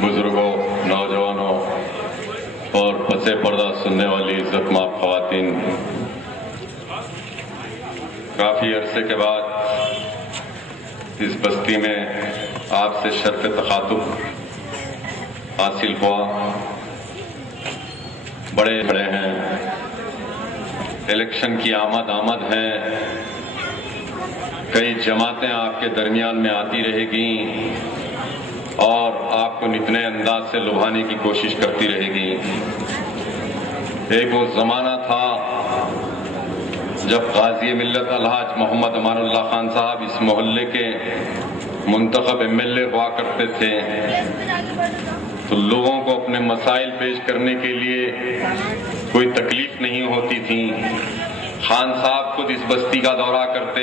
بزرگوں، نوجوانوں اور پسے پردہ سننے والی عزت مآب خواتین، کافی عرصے کے بعد اس بستی میں آپ سے شرف تخاطب حاصل ہوا۔ بڑے بڑے ہیں، الیکشن کی آمد ہے، کئی جماعتیں آپ کے درمیان میں آتی رہے گی اور آپ کو نتنے انداز سے لبھانے کی کوشش کرتی رہے گی۔ ایک وہ زمانہ تھا جب غازی ملت الحاج محمد امان اللہ خان صاحب اس محلے کے منتخب MLA ہوا کرتے تھے، تو لوگوں کو اپنے مسائل پیش کرنے کے لیے کوئی تکلیف نہیں ہوتی تھی۔ خان صاحب خود اس بستی کا دورہ کرتے،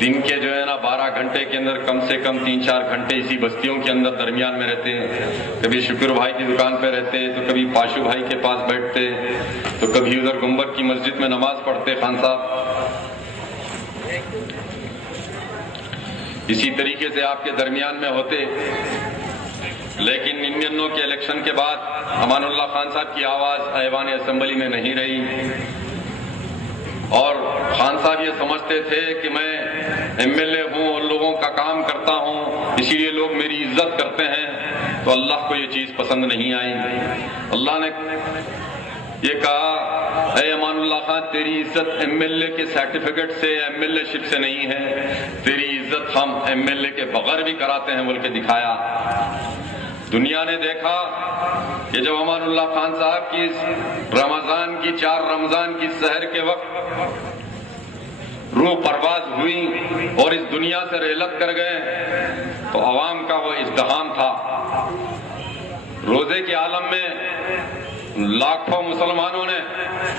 دن کے 12 گھنٹے کے اندر کم سے کم 3-4 گھنٹے اسی بستیوں کے اندر درمیان میں رہتے، کبھی شکر بھائی کی دکان پہ رہتے تو کبھی پاشو بھائی کے پاس بیٹھتے تو کبھی ادھر گنبد کی مسجد میں نماز پڑھتے خان صاحب۔ اسی طریقے سے آپ کے درمیان میں ہوتے، لیکن 99 کے الیکشن کے بعد امان اللہ خان صاحب کی آواز ایوان اسمبلی میں نہیں رہی، اور خان صاحب یہ سمجھتے تھے کہ میں MLA ہوں اور لوگوں کا کام کرتا ہوں، اسی لیے لوگ میری عزت کرتے ہیں۔ تو اللہ کو یہ چیز پسند نہیں آئی۔ اللہ نے یہ کہا، اے امان اللہ خان، تیری عزت MLA کے سرٹیفکیٹ سے، MLA شپ سے نہیں ہے، تیری عزت ہم MLA کے بغیر بھی کراتے ہیں بول کے دکھایا۔ دنیا نے دیکھا کہ جب امان اللہ خان صاحب کی رمضان کی 4 رمضان کی سحر کے وقت روح پرواز ہوئی اور اس دنیا سے رحلت کر گئے، تو عوام کا وہ ازدحام تھا۔ روزے کے عالم میں لاکھوں مسلمانوں نے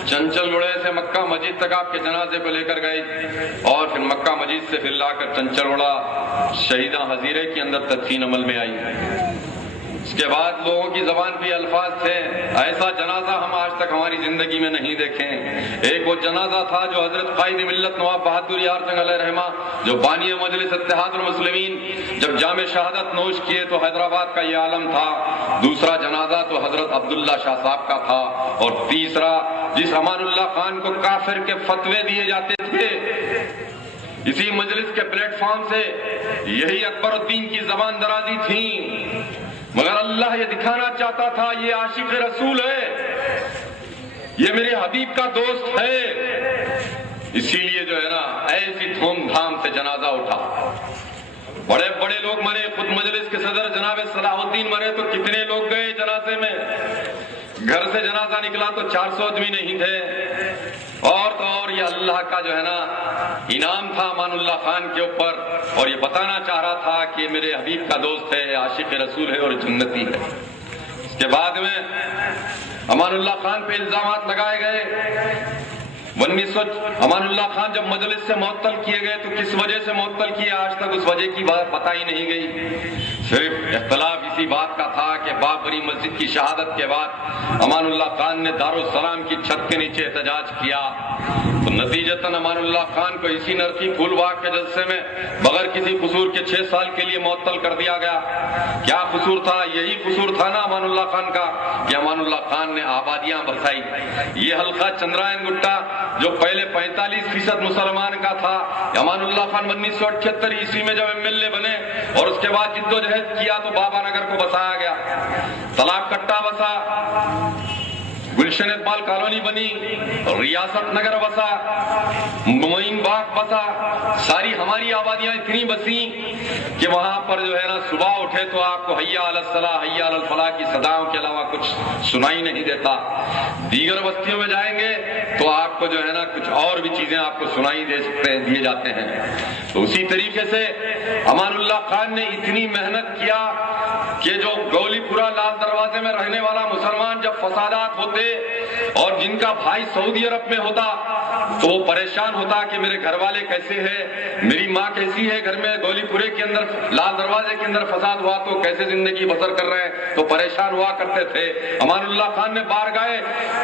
چنچل گڑھے سے مکہ مسجد تک آپ کے جنازے کو لے کر گئے، اور پھر مکہ مسجد سے پھر لا کر چنچل گڑھا شہیداں ہزیرے کے اندر تدفین عمل میں آئی۔ اس کے بعد لوگوں کی زبان پہ الفاظ تھے، ایسا جنازہ ہم آج تک ہماری زندگی میں نہیں دیکھیں۔ ایک وہ جنازہ تھا جو حضرت قائد ملت نواب بہادر یار جنگ علیہ رحمہ، جو بانی مجلس اتحاد المسلمین، جب جام شہادت نوش کیے تو حیدرآباد کا یہ عالم تھا۔ دوسرا جنازہ تو حضرت عبداللہ شاہ صاحب کا تھا، اور تیسرا جس امان اللہ خان کو کافر کے فتوے دیے جاتے تھے، اسی مجلس کے پلیٹ فارم سے یہی اکبر الدین کی زبان درازی تھی، مگر اللہ یہ دکھانا چاہتا تھا یہ عاشق رسول ہے، یہ میرے حبیب کا دوست ہے، اسی لیے جو ہے نا ایسی دھوم دھام سے جنازہ اٹھا۔ بڑے بڑے لوگ مرے، خود مجلس کے صدر جناب صلاح الدین مرے تو کتنے لوگ گئے جنازے میں؟ گھر سے جنازہ نکلا تو 400 آدمی نہیں تھے، اور تو اور یہ اللہ کا جو ہے نا انعام تھا امان اللہ خان کے اوپر، اور یہ بتانا چاہ رہا تھا کہ میرے حبیب کا دوست ہے، عاشق رسول ہے اور جنتی ہے۔ اس کے بعد میں امان اللہ خان پہ الزامات لگائے گئے۔ امان اللہ خان جب مجلس سے معطل کیے گئے تو کس وجہ سے معطل کیے، آج تک اس وجہ کی بات بتائی نہیں گئی۔ صرف اختلاف اسی بات کا تھا کہ بابری مسجد کی شہادت کے بعد امان اللہ خان نے دارالسلام کی چھت کے نیچے احتجاج کیا، تو نتیجتاً امان اللہ خان کو اسی نرخی پھول باغ کے جلسے میں بغیر کسی قصور کے 6 سال کے لیے معطل کر دیا گیا۔ کیا قصور تھا؟ یہی قصور تھا نا امان اللہ خان کا کہ امان اللہ خان نے آبادیاں بسائی۔ یہ حلقہ چندرائن گٹا جو پہلے 45% مسلمان کا تھا، امان اللہ خان 1978 عیسوی میں جب MLA بنے اور اس کے بعد جدوجہد کیا تو بابا نگر کو بسایا گیا، تالاب کٹا بسا، گلشن اقبال کالونی بنی، ریاست نگر بسا، معین باغ بسا، ساری ہماری آبادیاں اتنی بسیں کہ وہاں پر جو ہے نا صبح اٹھے تو آپ کو حی علی الصلاح حی علی الفلاح کی صداؤں کے علاوہ کچھ سنائی نہیں دیتا۔ دیگر بستیوں میں جائیں گے تو آپ کو جو ہے نا کچھ اور بھی چیزیں آپ کو سنائی دیے جاتے ہیں۔ تو اسی طریقے سے امان اللہ خان نے اتنی محنت کیا کہ جو گولی پورا لال دروازے میں رہنے والا مسلمان جب فسادات ہوتے اور جن کا بھائی سعودی عرب میں ہوتا تو وہ پریشان ہوتا کہ میرے گھر والے کیسے ہیں، میری ماں کیسی ہے، گھر میں گولی پورے کے اندر لال دروازے کے اندر فساد ہوا تو کیسے زندگی بسر کر رہے ہیں، تو پریشان ہوا کرتے تھے۔ امان اللہ خان نے بارگاہ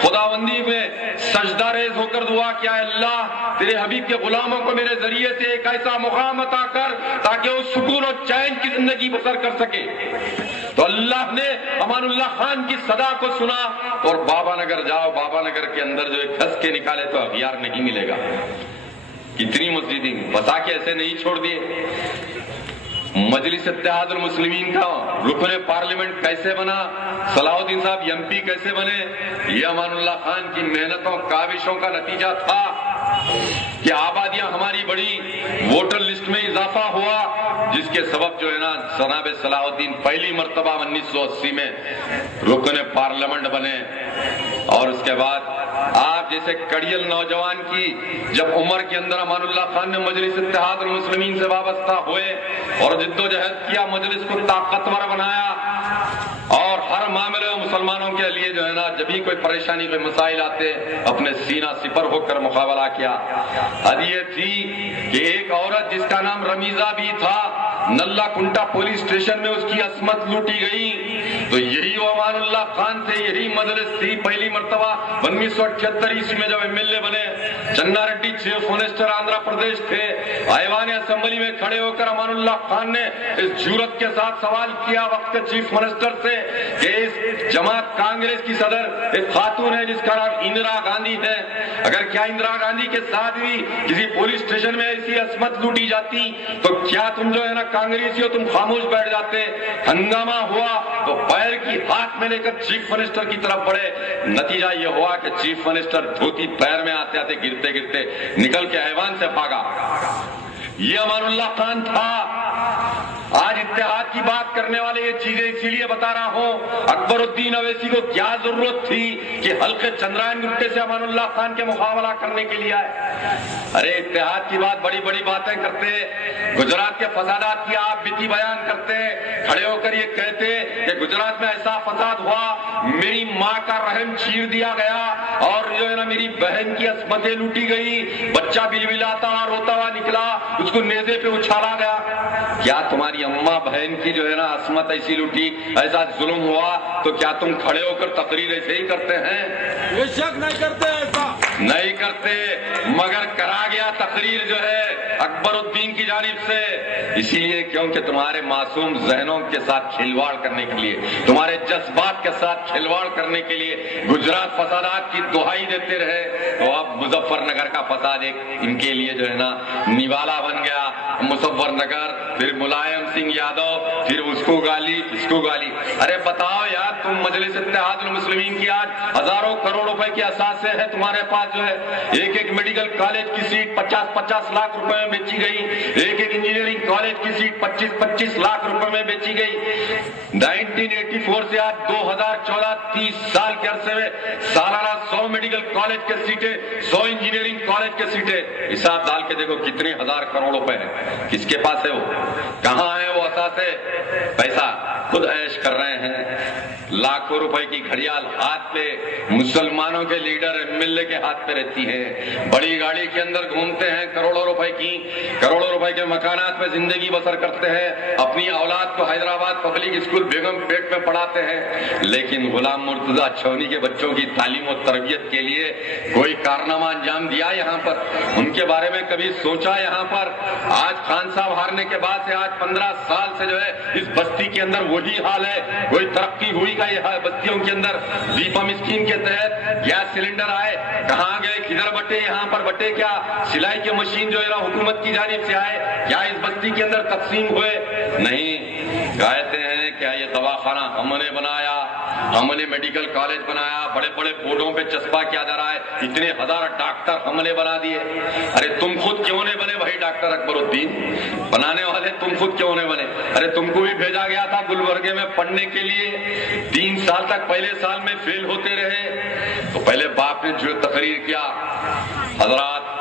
خداوندی میں سجدہ ریز ہو کر دعا کیا، اللہ تیرے حبیب کے غلاموں کو میرے ذریعے سے ایک ایسا مقام عطا کر تاکہ وہ سکون اور چین کی زندگی بسر کر سکے۔ تو اللہ نے امان اللہ خان کی صدا کو سنا اور بابا نگر جاؤ، بابا نگر کے اندر جو ایک دھس کے نکالے تو اغیار نہیں ملے گا۔ کتنی مسجدیں بسا کے ایسے نہیں چھوڑ دیے۔ مجلس اتحاد المسلمین کا رکن پارلیمنٹ کیسے بنا، صلاح الدین صاحب ایم پی کیسے بنے، یہ امان اللہ خان کی محنتوں کاوشوں کا نتیجہ تھا کہ آبادیاں ہماری بڑی، ووٹر لسٹ میں اضافہ ہوا، جس کے سبب جو ہے نا جناب صلاح الدین پہلی مرتبہ 1980 میں رکن پارلیمنٹ بنے۔ اور اس کے بعد آپ جیسے کڑیل نوجوان کی جب عمر کے اندر امان اللہ خان نے مجلس اتحاد المسلمین سے وابستہ ہوئے اور جد و جہد کیا، مجلس کو طاقتور بنایا اور ہر معاملے میں مسلمانوں کے لیے جو ہے نا جب بھی کوئی پریشانی کوئی مسائل آتے اپنے سینہ سپر ہو کر مقابلہ کیا۔ حد یہ تھی کہ ایک عورت جس کا نام رمیزہ بھی تھا، نلہ کنٹا پولیس اسٹیشن میں اس کی عصمت لوٹی گئی، تو یہی وہ امان اللہ خان تھے، یہی مجلس تھی پہلی مرتبہ 1978 میں جب ایم ایل اے بنے۔ چنا ready chief minister Andhra Pradesh تھے، ایوان اسمبلی میں کھڑے ہو کر امان اللہ خان نے اس جرأت کے ساتھ سوال کیا وقت کے چیف منسٹر سے کہ اس جماعت کانگریس کی صدر ایک خاتون ہے جس کا نام اندرا گاندھی ہے، اگر کیا اندرا گاندھی کے ساتھ بھی کسی پولیس اسٹیشن میں ایسی عصمت لوٹی جاتی تو کیا تم جو ہے نا کانگریسی ہو تم خاموش بیٹھ جاتے؟ ہنگامہ ہوا تو پیر کی ہاتھ میں لے کر چیف منسٹر کی طرف بڑھے، نتیجہ یہ ہوا کہ چیف منسٹر دھوتی پیر میں آتے آتے گرتے گرتے نکل کے ایوان سے بھاگا۔ یہ امان اللہ خان تھا۔ آج اتحاد کی بات کرنے والے یہ چیزیں اسی لیے بتا رہا ہوں، اکبر الدین اویسی کو کیا ضرورت تھی کہ حلقے چندرائن گٹے سے امان اللہ خان کے مقابلہ کرنے کے لیے آئے؟ ارے اتحاد کی بات بڑی بڑی باتیں کرتے، گجرات کے فسادات کی آپ بیتی بیان کرتے، کھڑے ہو کر یہ کہتے کہ گجرات میں ایسا فساد ہوا، میری ماں کا رحم چیر دیا گیا اور جو ہے نا میری بہن کی عصمتیں لوٹی گئی، بچہ بلبلاتا اور روتا ہوا نکلا، اس کو نیزے پہ اچھالا گیا۔ کیا تمہاری اماں بہن کی جو ہے نا عصمت ایسی لوٹی، ایسا ظلم ہوا تو کیا تم کھڑے ہو کر تقریر ایسے ہی کرتے ہیں؟ بے شک نہیں کرتے، ایسا نہیں کرتے، مگر کرا گیا تقریر جو ہے اکبر الدین کی جانب سے، اسی لیے کیونکہ تمہارے معصوم ذہنوں کے ساتھ کھلواڑ کرنے کے لیے، تمہارے جذبات کے ساتھ کھلواڑ کرنے کے لیے گجرات فسادات کی دہائی دیتے رہے، تو اب مظفر نگر کا فساد ایک ان کے لیے جو ہے نا نوالا بن گیا۔ مظفر نگر، پھر ملائم سنگھ یادو، پھر اس کو گالی اس کو گالی۔ ارے بتاؤ یار، تم مجلس اتحاد المسلمین کی آج ہزاروں کروڑ روپے کے اثاثے ہیں تمہارے پاس، جو ہے ایک ایک میڈیکل کالج کی سیٹ 50-50 لاکھ روپے میں بیچی گئی، ایک ایک انجینئرنگ کالج کی سیٹ 25-25 لاکھ روپے میں بیچی گئی۔ 1984 سے آج 2014 30 سال کے عرصے میں سالانہ 100 میڈیکل کالج کے سیٹیں، 100 انجینئرنگ کالج کے سیٹیں، حساب ڈال کے دیکھو کتنے ہزار کروڑ روپے ہیں۔ کس کے پاس ہے وہ؟ کہاں ہے وہ اثاثے؟ پیسہ خود عیش کر رہے ہیں، لاکھوں روپے کی گھڑیال ہاتھ پہ مسلمانوں کے لیڈر ایم ایل اے کے ہاتھ پہ رہتی ہے، بڑی گاڑی کے اندر گھومتے ہیں، کروڑوں روپے کی، کروڑوں روپے کے مکانات میں زندگی بسر کرتے ہیں، اپنی اولاد کو حیدرآباد پبلک اسکول بیگم پیٹ میں پڑھاتے ہیں، لیکن غلام مرتضیٰ چھونی کے بچوں کی تعلیم و تربیت کے لیے کوئی کارنامہ انجام دیا یہاں پر؟ ان کے بارے میں کبھی سوچا یہاں پر؟ آج خان صاحب ہارنے کے بعد سے آج 15 سال سے جو ہے اس بستی کے اندر وہی حال ہے، کوئی ترقی ہوئی کا یہ بستیوں کے اندر؟ دیپم اسکیم کے تحت گیس سلنڈر آئے، کہاں گئے؟ کدھر بٹے؟ یہاں پر بٹے کیا؟ سلائی کے مشین جو ہے نا حکومت کی جانب سے آئے، کیا اس بستی کے اندر تقسیم ہوئے؟ نہیں۔ کہتے ہیں کیا یہ دواخانہ ہم نے بنایا، ہم نے میڈیکل کالج بنایا، بڑے بڑے بورڈوں پہ چسپا کیا جا رہا ہے، اتنے ہزار ڈاکٹر ہم نے بنا دیے۔ ارے تم خود کیوں نہیں بنے بھائی ڈاکٹر اکبر الدین؟ بنانے والے تم خود کیوں نہیں بنے؟ ارے تم کو بھی بھیجا گیا تھا گلبرگے میں پڑھنے کے لیے، 3 سال تک پہلے سال میں فیل ہوتے رہے، تو پہلے باپ نے جو تقریر کیا، حضرات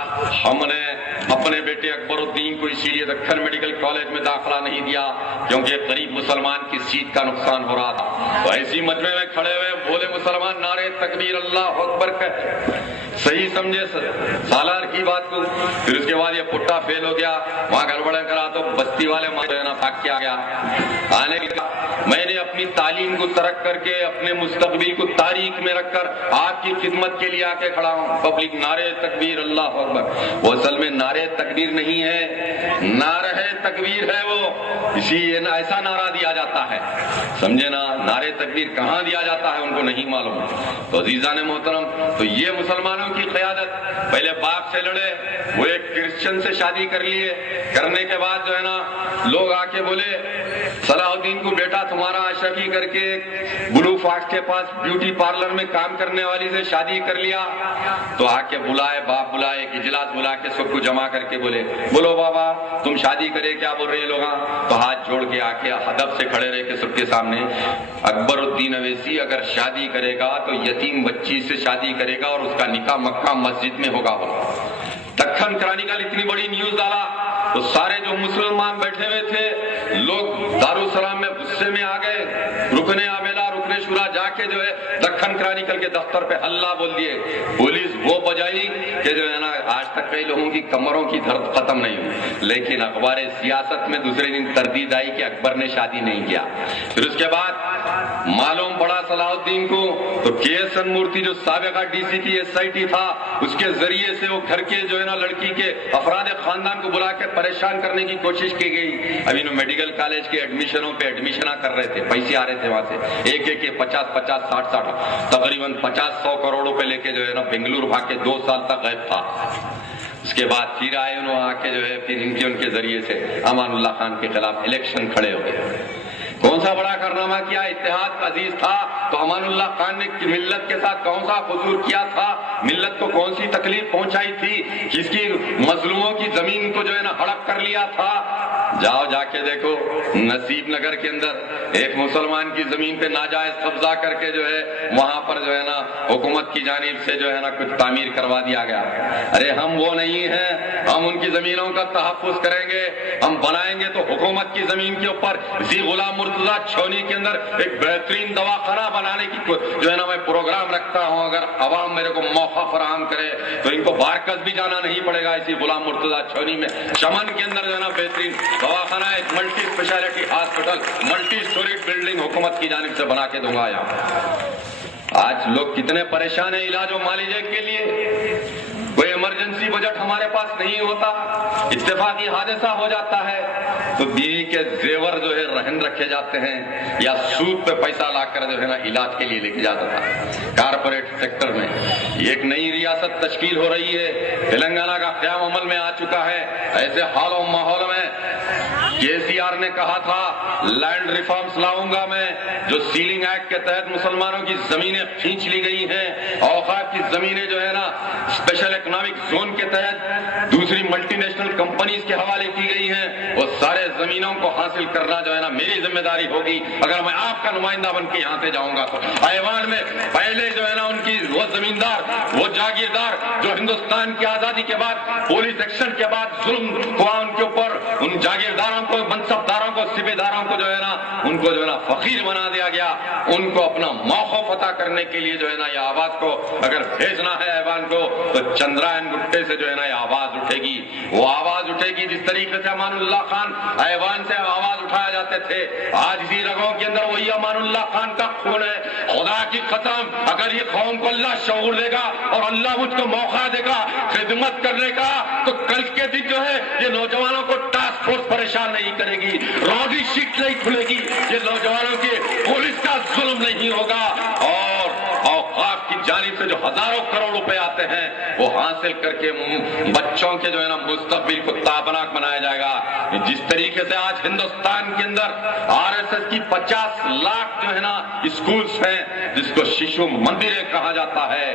ہم نے اپنے بیٹے اکبرالدین کو اسی لیے دکن میڈیکل کالج میں داخلہ نہیں دیا کیونکہ ایک غریب مسلمان کی سیٹ کا نقصان ہو رہا تھا. تو ایسی مجمع میں کھڑے ہوئے بولے مسلمان نعرے تکبیر اللہ اکبر کہ صحیح سمجھے سالار کی بات کو. پھر اس کے بعد یہ پٹا فیل ہو گیا, وہاں گڑبڑ کرا تو بستی والے بھاگ کے آ گیا. آنے میں نے اپنی تعلیم کو ترک کر کے اپنے مستقبل کو تاریخ میں رکھ کر آپ کی خدمت کے لیے آ کے کھڑا ہوں. پبلک نعرے تکبیر اللہ اکبر. وہ اصل میں نعرے تکبیر نہیں ہے, نعرہ تکبیر ہے وہ. اسی ایسا نعرہ دیا جاتا ہے, سمجھے نا. نعرے تکبیر کہاں دیا جاتا ہے ان کو نہیں معلوم. تو عزیزان محترم, تو یہ مسلمانوں کی قیادت پہلے باپ سے لڑے, وہ ایک کرسچن سے شادی کر لیے. کرنے کے بعد جو ہے نا لوگ آ کے بولے صلاح الدین کو بیٹا تمہارا عاشقی کر کے بلو فاکس کے پاس بیوٹی پارلر میں کام کرنے والی سے شادی کر لیا. تو آ کے بلائے, باپ بلائے, ایک اجلاس بلا کے سب کو جمع کر کے بولے بولو بابا تم شادی کرے, کیا بول رہے ہیں لوگ. تو ہاتھ جوڑ کے آ کے ادب سے کھڑے رہے کے سب کے سامنے اکبرالدین اویسی اگر شادی کرے گا تو یتیم بچی سے شادی کرے گا اور اس کا نکاح مکہ مسجد میں ہوگا. دکن کرانیکل اتنی بڑی نیوز ڈالا تو سارے جو مسلمان بیٹھے ہوئے تھے لوگ دارالسلام میں غصے میں آ گئے. رکن عاملہ رکن شورا جا کے جو ہے دکن کرانیکل کے دفتر پہ ہلہ بول دیے. پولیس وہ بجائی کہ جو ہے نا آج تک کئی لوگوں کی کمروں کی درد ختم نہیں ہوئی. لیکن اخبار سیاست میں دوسرے دن تردید آئی کہ اکبر نے شادی نہیں کیا. پھر اس کے بعد معلوم پڑا صلاح الدین کو تو کے ایس این مورتی جو سابقہ ڈی سی کی SIT تھا اس کے ذریعے سے وہ گھر کے جو ہے نا لڑکی کے افراد خاندان کو بلا کے پریشان کرنے کی کوشش کی گئی. ابھی انہوں میڈیکل کالج کے ایڈمیشنوں پہ ایڈمیشن کر رہے تھے, پیسے آ رہے تھے وہاں سے ایک ایک 50 60 تقریباً 50-100 کروڑ روپے لے کے جو ہے نا بنگلور بھاگ کے 2 سال تک غائب تھا. اس کے بعد پھر آئے انہوں آ کے جو ہے پھر ان کے ذریعے سے امان اللہ خان کے خلاف الیکشن کھڑے ہو گئے. کون سا بڑا کارنامہ کیا, اتحاد عزیز تھا تو امان اللہ خان نے ملت کے ساتھ کون سا قصور کیا تھا, ملت کو کون سی تکلیف پہنچائی تھی, کس کی مظلوموں کی زمین کو جو ہے نا ہڑپ کر لیا تھا. جاؤ جا کے دیکھو نصیب نگر کے اندر ایک مسلمان کی زمین پہ ناجائز قبضہ کر کے جو ہے وہاں پر جو ہے نا حکومت کی جانب سے جو ہے نا کچھ تعمیر کروا دیا گیا. ارے ہم وہ نہیں ہیں, ہم ان کی زمینوں کا تحفظ کریں گے. ہم بنائیں گے تو حکومت کی زمین کے اوپر اسی غلام مرتضیٰ چھونی کے اندر ایک بہترین دواخانہ بنانے کی جو ہے نا میں پروگرام رکھتا ہوں. اگر عوام میرے کو موقع فراہم کرے تو ان کو بارکس بھی جانا نہیں پڑے گا. اسی غلام مرتضیٰ چھونی میں چمن کے اندر جو ہے نا بہترین دواخانہ, ایک multi speciality hospital, multi storage building حکومت کی جانب سے بنا کے دوں گا. یہاں آج لوگ کتنے پریشان ہیں علاج و معالجے کے لیے. کوئی ایمرجنسی بجٹ ہمارے پاس نہیں ہوتا, اتفاقی حادثہ ہو جاتا ہے تو بیوی کے زیور جو ہے رہن رکھے جاتے ہیں یا سود پہ پیسہ لا کر جو ہے نا علاج کے لیے لے کے جاتا تھا. کارپوریٹ سیکٹر میں ایک نئی ریاست تشکیل ہو رہی ہے, تلنگانہ کا قیام عمل میں آ چکا ہے. ایسے حال و ماحول میں KCR نے کہا تھا لینڈ ریفارمز لاؤں گا میں, جو سیلنگ ایکٹ کے تحت مسلمانوں کی زمینیں کھینچ لی گئی ہیں, اوقاف کی زمینیں جو ہے نا اسپیشل اکنامک زون کے تحت دوسری ملٹی نیشنل کمپنیز کے حوالے کی گئی ہیں, وہ سارے زمینوں کو حاصل کرنا جو ہے نا میری ذمہ داری ہوگی. اگر میں آپ کا نمائندہ بن کے یہاں سے جاؤں گا تو ایوان میں پہلے جو ہے نا ان کی وہ زمیندار, وہ جاگیردار جو ہندوستان کی آزادی کے بعد پولیس ایکشن کے بعد ظلم ہوا ان کے اوپر, ان جاگیرداروں کو, منصبداروں کو, صوبیداروں کو جو ہے نا ان کو جو ہے نا فقیر بنا دیا گیا. ان کو اپنا موقف عطا کرنے کے لیے جو ہے نا یہ آواز کو اگر بھیجنا ہے ایوان کو تو چندرائن گٹے سے جو ہے نا یہ آواز اٹھے گی. وہ آواز اٹھے گی جس طریقے سے امان اللہ خان ایوان سے آواز اٹھایا جاتے تھے. آج اسی رگوں کے اندر وہی امان اللہ خان کا خون ہے. خدا کی قسم اگر یہ قوم کو اللہ شعور دے گا اور اللہ مجھ کو موقع دے گا خدمت کرنے کا تو کل کے دن جو ہے یہ نوجوانوں کو ٹاسک فورس پریشان نہیں کرے گی, روزی شیٹ نہیں کھلے گی, یہ نوجوانوں کے پولیس کا ظلم نہیں ہوگا. اور اوقاف کی جانب سے جو ہزاروں کروڑ روپے آتے ہیں وہ حاصل کر کے بچوں کے جو ہے نا مستقبل کو تابناک بنایا جائے گا. جس طریقے سے آج ہندوستان کے اندر RSS کی 50 لاکھ جو ہے نا اسکولز ہیں جس کو شیشو مندریں کہا جاتا ہے,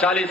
40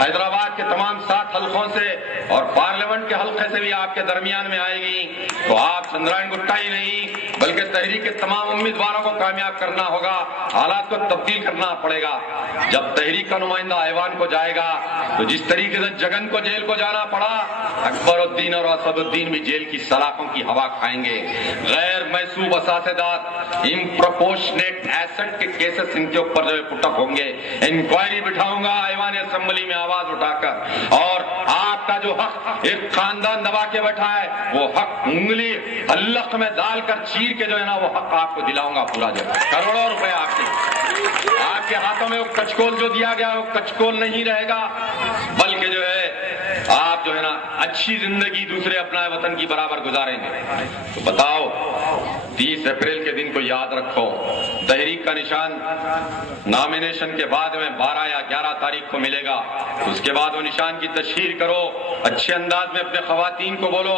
حیدرآباد کے تمام 7 حلقوں سے اور پارلیمنٹ کے حلقے سے بھی آپ کے درمیان میں آئے گی، تو آپ چندرائن گٹا ہی نہیں بلکہ تحریک کے تمام امیدواروں کو کامیاب کرنا ہوگا، حالات کو تبدیل کرنا پڑے گا۔ جب تحریک کا نمائندہ ایوان کو جائے گا تو جس طریقے سے جگن کو جیل کو جانا پڑا، اکبر الدین اور اسد الدین بھی جیل کی سلاخوں کی ہوا کھائیں گے۔ غیر محسوب اثاثدات، امپروپورشنیٹ ایسٹ کے کیسز ان کے اوپر جو پٹ اپ ہوں گے، انکوائری بٹھاؤں گا ایوان اسمبلی میں آواز اٹھا کر، اور آپ کا جو حق ایک خاندان دبا کے بیٹھا ہے وہ حق انگلی حلق میں ڈال کر چیر کے جو ہے نا وہ حق آپ کو دلاؤں گا پورا، جو کروڑوں روپے آپ کے ہاتھوں میں وہ کچکول جو دیا گیا وہ کچکول نہیں رہے گا، بلکہ جو ہے آپ جو ہے نا اچھی زندگی دوسرے اپنا وطن کی برابر گزاریں گے۔ تو بتاؤ 30 اپریل کے دن کو یاد رکھو، تحریک کا نشان نامینیشن کے بعد میں 12 یا 11 تاریخ کو ملے گا، اس کے بعد وہ نشان کی تشہیر کرو، اچھے انداز میں اپنے خواتین کو بولو،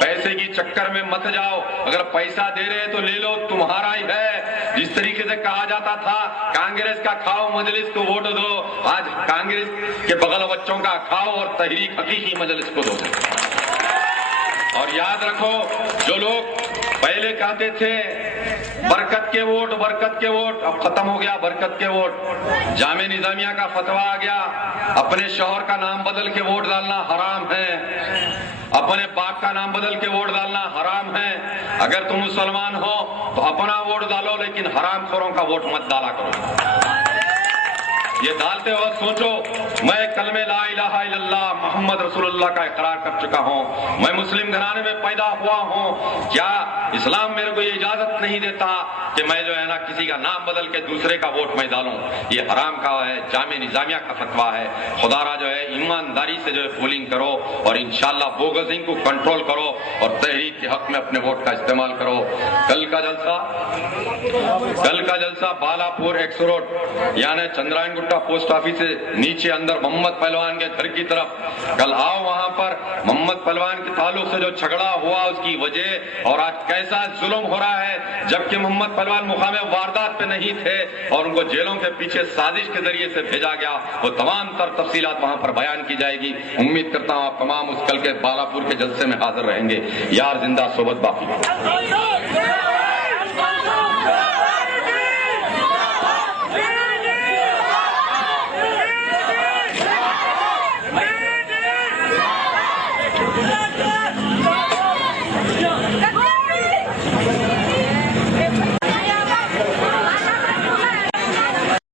پیسے کی چکر میں مت جاؤ، اگر پیسہ دے رہے تو لے لو، تمہارا ہی ہے۔ جس طریقے سے کہا جاتا تھا کانگریس کا کھاؤ مجلس کو ووٹ دو، آج کانگریس کے بغل بچوں کا کھاؤ اور تحریک حقیقی مجلس کو دو۔ اور یاد رکھو جو لوگ پہلے کہتے تھے برکت کے ووٹ برکت کے ووٹ، اب ختم ہو گیا برکت کے ووٹ۔ جامعہ نظامیہ کا فتویٰ آ گیا، اپنے شوہر کا نام بدل کے ووٹ ڈالنا حرام ہے، اپنے باپ کا نام بدل کے ووٹ ڈالنا حرام ہے۔ اگر تم مسلمان ہو تو اپنا ووٹ ڈالو، لیکن حرام خوروں کا ووٹ مت ڈالا کرو۔ یہ ڈالتے وقت سوچو، میں کلمہ لا الہ الا اللہ محمد رسول اللہ کا اقرار کر چکا ہوں، میں مسلم گھرانے میں پیدا ہوا ہوں، کیا اسلام میرے کو یہ اجازت نہیں دیتا کہ میں جو ہے نا کسی کا نام بدل کے دوسرے کا ووٹ میں ڈالوں؟ یہ حرام کا ہے، جامعہ نظامیہ کا فتویٰ ہے۔ خدا را جو ہے ایمانداری سے جو ہے پولنگ کرو اور انشاءاللہ بوگزنگ کو کنٹرول کرو اور تحریک کے حق میں اپنے ووٹ کا استعمال کرو۔ کل کا جلسہ بالا پور ایکس روڈ یعنی چندرائن گٹا پوسٹ آفس سے نیچے اندر محمد پہلوان کے گھر کی طرف، کل آؤ وہاں پر محمد پہلوان کے تعلق سے جو جھگڑا ہوا اس کی وجہ اور آج کیسا ظلم ہو رہا ہے، جبکہ محمد پہلوان مقام واردات پہ نہیں تھے اور ان کو جیلوں کے پیچھے سازش کے ذریعے سے بھیجا گیا، وہ تمام تر تفصیلات وہاں پر بیان کی جائے گی۔ امید کرتا ہوں آپ تمام اس کل کے بالا پور کے جلسے میں حاضر رہیں گے۔ یار زندہ صحبت باقی۔